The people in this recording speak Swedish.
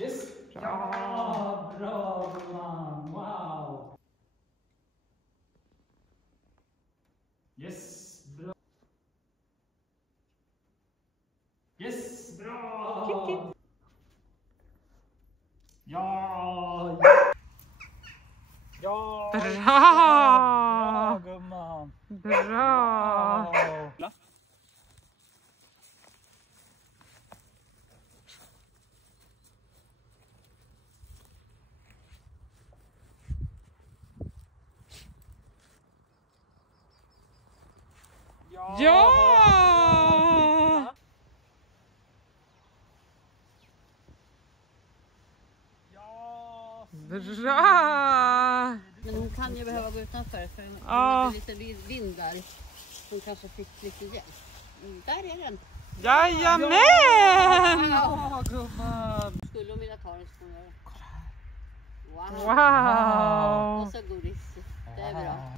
Yes. Ja, bra gumman. Wow. Yes, bra. Yes, bra. Ja. Ja. Bra gumman. Bra. Wow. Ja! Bra! Men hon kan ju behöva gå utanför för hon hade lite vind där. Hon kanske fick lite hjälp. Där är den. Jajamän! Ja, gumman. Skulle hon vilja ta den så får hon göra det. Wow. Wow! Och så godis. Det är bra.